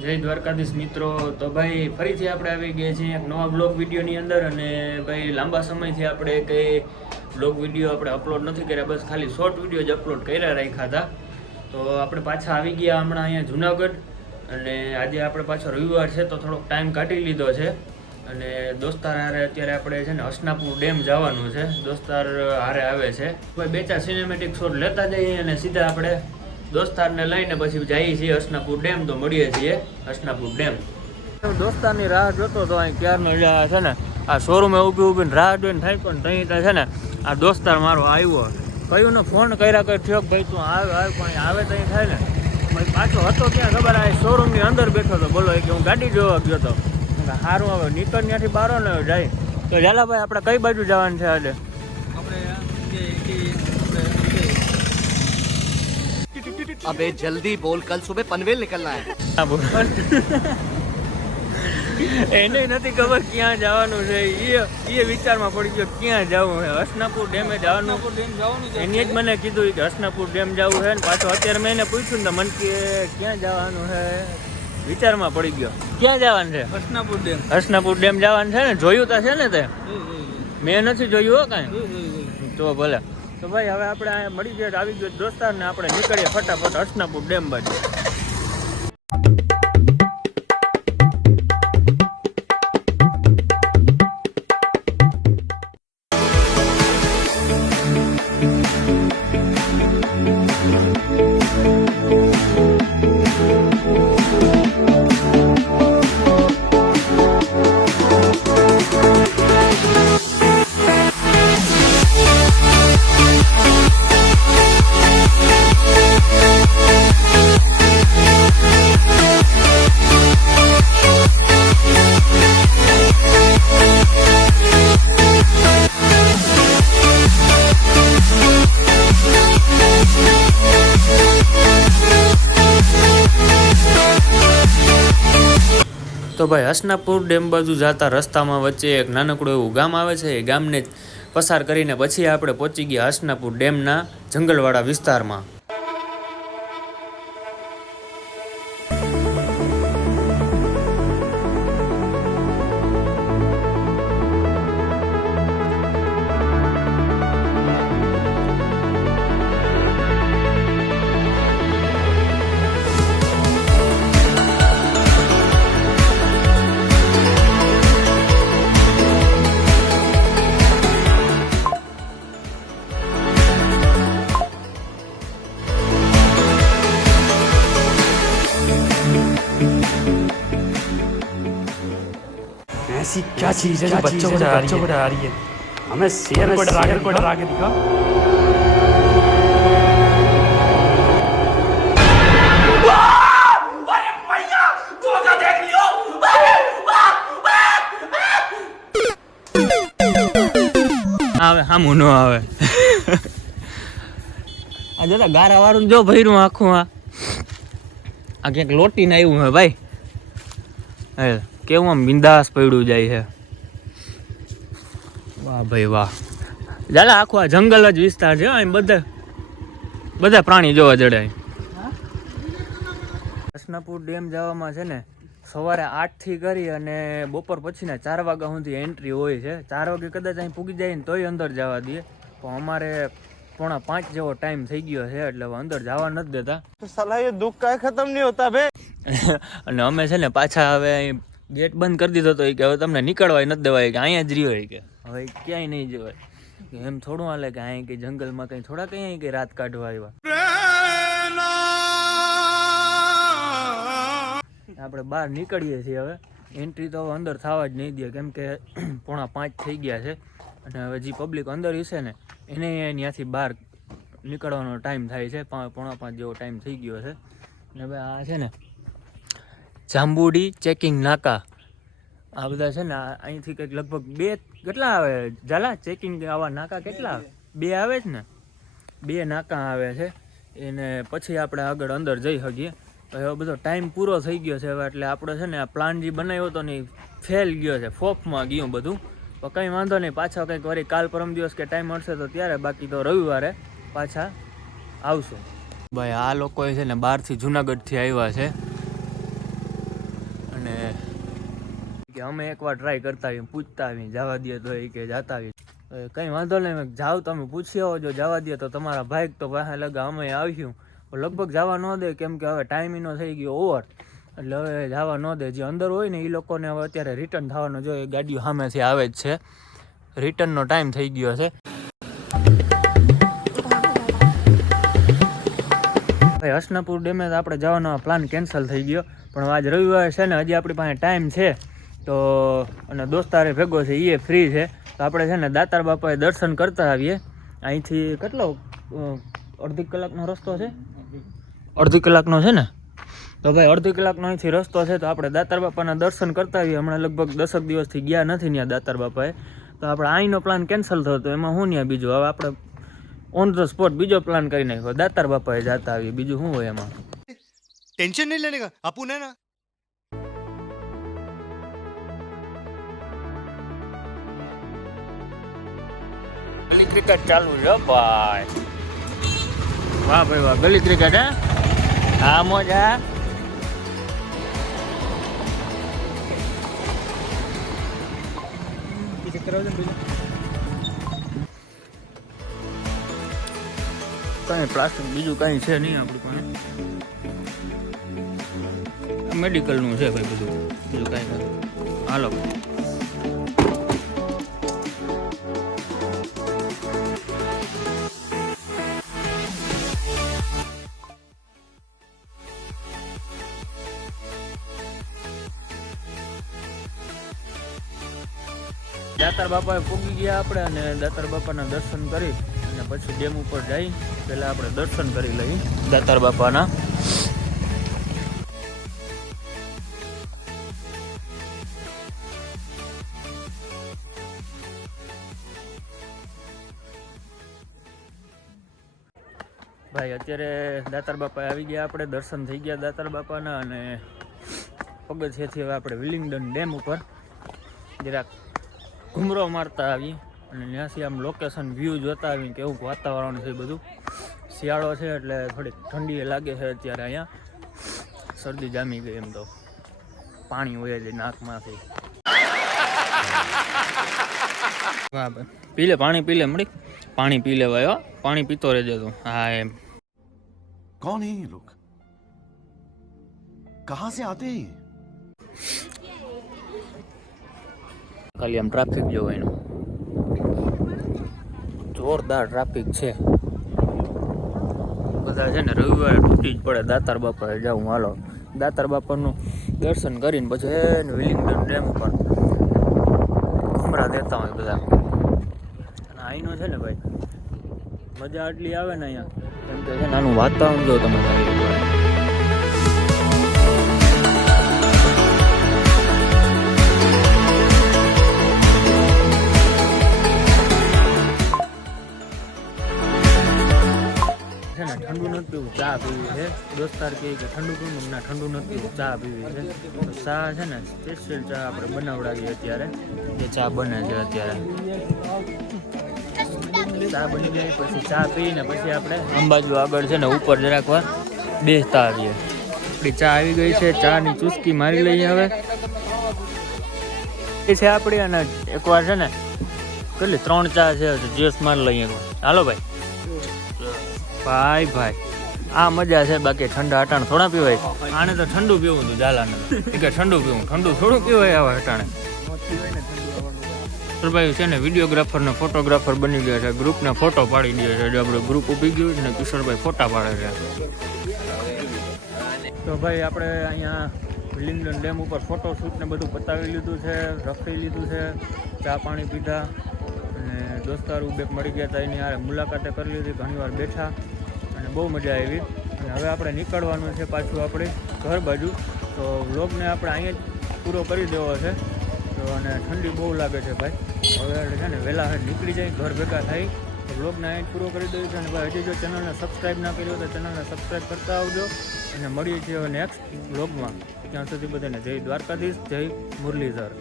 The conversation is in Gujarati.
જય દ્વારકાધીશ મિત્રો. તો ભાઈ, ફરીથી આપણે આવી ગયા છીએ એક નવા બ્લોગ વિડીયોની અંદર અને ભાઈ, લાંબા સમયથી આપણે કંઈ બ્લોગ વીડિયો આપણે અપલોડ નથી કર્યા, બસ ખાલી શોર્ટ વીડિયો જ અપલોડ કર્યા રાખ્યા હતા. તો આપણે પાછા આવી ગયા હમણાં અહીંયા જુનાગઢ અને આજે આપણે પાછો રવિવાર છે તો થોડોક ટાઈમ કાઢી લીધો છે. અને દોસ્તાર હારે અત્યારે આપણે છે ને હસનાપુર ડેમ જવાનું છે. દોસ્તાર હારે આવે છે. કોઈ બે ચાર સિનેમેટિક શોટ લેતા જઈએ અને સીધા આપણે દોસ્તારને લઈને પછી જઈએ છીએ હસનાપુર ડેમ, તો મળીએ છીએ હસનાપુર ડેમ. દોસ્તારની રાહ જોતો તો અહીં ક્યારનો છે ને? આ શોરૂમે ઊભી ઊભીને રાહ જોઈને થાય પણ ત્યાં છે ને, આ દોસ્તાર મારો આવ્યો. કયું ને ફોન કર્યા કઈ થયો ભાઈ, તું આવે આવે પણ આવે ત્યાં થાય ને? ભાઈ પાછો હતો ક્યાં ખબર? આ શોરૂમની અંદર બેઠો હતો બોલો કે હું ગાડી જોવા ગયો હતો સારું હવે નીકળ ત્યાંથી બારો ને જાય. તો ઝાલાભાઈ આપણે કઈ બાજુ જવાનું છે આજે? अबे जल्दी बोल कल सुबह पनवेल निकलना है હા બોલ એને નથી ખબર ક્યાં જવાનું છે એ એ વિચારમાં પડી ગયો ક્યાં જવું છે હસનાપુર ડેમે જવાનું એની જ મને કીધું કે હસનાપુર ડેમ જવું છે ને પાછો અત્યારે મેં એને પૂછ્યું ને તો મને કે ક્યાં જવાનું છે વિચારમાં પડી ગયો ક્યાં જવાનું છે હસનાપુર ડેમ હસનાપુર ડેમ જવાનું છે ને જોયું તો છે ને તે મેં નથી જોયું હો કાંઈ તો ભલે તો ભાઈ, હવે આપણે અહીંયા મળી ગયા આવી ગયો દોસ્તાર ને આપણે નીકળીએ ફટાફટ હસનાપુર ડેમ બાજુ. તો ભાઈ હસનાપુર ડેમ બાજુ જતા રસ્તામાં વચ્ચે એક નાનકડું એવું ગામ આવે છે. એ ગામને પસાર કરીને પછી આપણે પહોંચી ગયા હસનાપુર ડેમના જંગલવાળા વિસ્તારમાં. चीज है जो बच्चों को बच्चों को डरा रही है हमें शेर को डरा को डरा के दिखा આવે હામું ન આવે આ જોતા ગારા વાળું જો ભર્યું આખું આ આ ક્યાંક લોટીને આવ્યું હે ભાઈ હે કેવું આમ બિંદાસ પડ્યું જાય છે વાહ ભાઈ વાહ. જાલા આખો આ જંગલ જ વિસ્તાર છે અહીં બધા. બધા પ્રાણી જોવા જડે કૃષ્ણપુર ડેમ જવામાં છે ને સવારે આઠથી કરી અને બપોર પછી ને ચાર વાગ્યા સુધી એન્ટ્રી હોય છે. ચાર વાગે કદાચ અહીં પૂગી જાય ને તોય અંદર જવા દઈએ પણ અમારે પોણા પાંચ જેવો ટાઈમ થઈ ગયો છે એટલે અંદર જવા નથી દેતા. સલાહ દુઃખ કાંઈ ખતમ નહીં હોતા ભે અને અમે છે ને પાછા હવે અહીં ગેટ બંધ કરી દીધો તો કે હવે તમને નીકળવાય નથી દેવાય કે અહીંયા જ રહ્યો કે. હવે ક્યાંય નહીં જવાય. એમ થોડું હાલે કે અહીં કે જંગલમાં કંઈ થોડા કંઈ કે રાત કાઢવા આવ્યા. આપણે બહાર નીકળીએ છીએ હવે. એન્ટ્રી તો અંદર થવા જ નહીં દે. કેમ કે પોણા પાંચ થઈ ગયા છે. અને હવે જે પબ્લિક અંદર હશે ને, એને ત્યાંથી બહાર નીકળવાનો ટાઈમ થાય છે. પોણા પાંચ જેવો ટાઈમ થઈ ગયો છે. ને હવે આ છે ને, જાંબુડી ચેકિંગ નાકા. આ બધા છે ને અહીંથી કંઈક લગભગ બે કેટલા આવે? ઝાલા ચેકિંગ આવા નાકા કેટલા? બે. આવે છે ને? બે નાકા આવે છે. એને પછી આપણે આગળ અંદર જઈ શકીએ તો હવે બધો ટાઈમ પૂરો થઈ ગયો છે હવે એટલે આપણે છે ને આ પ્લાન જે બનાવ્યો હતો ને ફેલ ગયો છે. ફોફમાં ગયું બધું. તો કંઈ વાંધો નહીં પાછા કંઈક વળી કાલ પરમ દિવસ કે ટાઈમ મળશે તો ત્યારે બાકી તો રવિવારે પાછા આવશું. ભાઈ આ લોકો છે ને બહારથી જુનાગઢથી આવ્યા છે. અને કે અમે એકવાર ટ્રાય કરતા આવીએ, પૂછતા આવીએ, જવા દે તો એ કે જતા આવીએ. કંઈ વાંધો નહીં જાઓ, તમે પૂછી આવો, જો જવા દે તો તમારા ભાઈ તો પાસે લગા અમે આવ્યું લગભગ જવા ન દે, કેમ કે હવે ટાઈમિંગનો થઈ ગયો ઓવર એટલે હવે જવા ન દે, જે અંદર હોય ને એ લોકોને હવે અત્યારે રિટર્ન થવાનો જો એ ગાડીઓ સામેથી આવે જ છે. રિટર્નનો ટાઈમ થઈ ગયો છે. ભાઈ, હસનાપુર ડેમે આપણે જવાનો પ્લાન કેન્સલ થઈ ગયો. પણ આજ રવિવાર છે ને, હજી આપણી પાસે ટાઈમ છે. તો અને દોસ્તારે ભેગો છે એ ફ્રી છે. તો આપણે છે ને દાતાર બાપાએ દર્શન કરતા આવીએ. અહીંથી કેટલો અડધી કલાકનો રસ્તો છે? અડધી કલાકનો છે ને? તો ભાઈ, અડધી કલાકનો અહીંથી રસ્તો છે. તો આપણે દાતાર બાપાના દર્શન કરતા આવીએ. હમણાં લગભગ દસક દિવસથી ગયા નથી ત્યાં દાતાર બાપાએ. તો આપણે અહીંનો પ્લાન કેન્સલ થયો હતો એમાં હું ત્યાં બીજું? હવે આપણે ઓન ધ સ્પોટ બીજો પ્લાન કરી નાખ્યો. દાતાર બાપાએ જતા આવીએ. બીજું શું હોય એમાં? ટેન્શન નહીં લે કા? આપું ને? ક્રિકેટ ચાલુ છે, ભાઈ. વાહ ભાઈ, વાહ. ગલી ક્રિકેટ હે? હા, મોજા કઈ પ્લાસ્ટિક બીજું કઈ છે નહીં આપણી પાસે. મેડિકલનું છે ભાઈ બધું. બીજું કઈ હાલો. દાતાર બાપાએ પૂગી ગયા આપણે અને દાતાર બાપાના દર્શન કરી અને પછી ડેમ ઉપર જઈ પહેલા આપણે દર્શન કરી લઈ દાતાર બાપાના. ભાઈ, અત્યારે દાતાર બાપા આવી ગયા આપણે, દર્શન થઈ ગયા દાતાર બાપાના અને પગથિયાથી હવે આપણે વિલિંગડન ડેમ ઉપર. જરાક ઘૂમરો મારતા આવીએ અને ત્યાંથી આમ લોકેશન વ્યૂ જોતા આવીને કેવું વાતાવરણ છે બધું. શિયાળો છે એટલે થોડીક ઠંડી લાગે છે અત્યારે અહીંયા. શરદી જામી ગઈ એમ તો. પાણી હોય છે નાકમાંથી પી લે પાણી પી લે મળી? પાણી પી લેવાય પાણી પીતો રહેજે તું. હા એમ. કોણ હે લોક કહા સે આતે ખાલી આમ ટ્રાફિક જોવો એનું જોરદાર ટ્રાફિક છે. બધા છે ને રવિવારે તૂટી જ પડે દાતાર બાપાએ જાઉં હાલો. દાતાર બાપાનું દર્શન કરીને પછી એને વિલિંગડન ડેમ ઉપર ઘુમરા દેતા હોય બધા. અને અહીંનો છે ને ભાઈ, મજા આટલી આવે ને અહીંયા. કેમ કે છે ને આનું વાતાવરણ જો તમે ચા પીવી છે. દોસ્તાર કહે કે ઠંડુ પીવું ના ઠંડુ નથી ચા પીવી છે. તો ચા છે ને સ્પેશિયલ ચા આપણે બનાવડાવીએ અત્યારે. એ ચા બને છે અત્યારે. ચા બની જાય પછી ચા પીને પછી આપણે અંબાજુ આગળ છે ને ઉપર જરાક વાર બેસતા આવીએ આપણી ચા આવી ગઈ છે ચાની ચુસ્કી મારી લઈએ હવે. એ છે આપણી અને એકવાર છે ને કેટલી ત્રણ ચા છે જ્યુસ મારી લઈએ હાલો ભાઈ. ભાઈ ભાઈ. આ મજા છે, બાકી ઠંડા હટાણ થોડા પીવાય આને તો ઠંડુ પીવું હતું જાલાને એ કે ઠંડુ પીવું, ઠંડુ થોડું પીવાય આવા હટાણે ભાઈ છે ને, વિડીયોગ્રાફર ને ફોટોગ્રાફર બની ગયા છે, ગ્રુપને ફોટો પાડી દે છે આપણે ગ્રુપ ઊભી ગયું છે ને, કિશોરભાઈ ફોટા પાડે છે. તો ભાઈ આપણે અહીંયા લિંડન ડેમ ઉપર ફોટો શૂટ ને બધું પતાવી લીધું છે રખી લીધું છે, ચા પાણી પીધા, અને દોસ્તાર ઉબેક મળી ગયા હતા, એની આ મુલાકાતે કરી લીધી, ઘણીવાર બેઠા. બહુ મજા આવી. અને હવે આપણે નીકળવાનું છે પાછું આપણે ઘર બાજુ. તો વ્લોગને આપણે અહીંયા જ પૂરો કરી દેવો છે. તો અને ઠંડી બહુ લાગે છે ભાઈ. હવે છે ને વહેલા નીકળી જાય ઘર ભેગા થાય. તો વ્લોગને જ પૂરો કરી દઈએ છે અને ભાઈ હજી જો ચેનલને સબસ્ક્રાઈબ ના કર્યો તો ચેનલને સબસ્ક્રાઈબ કરતા આવજો. અને મળીએ છીએ નેક્સ્ટ વ્લોગમાં. ત્યાં સુધી બધાને જય દ્વારકાધીશ, જય મુરલીધર.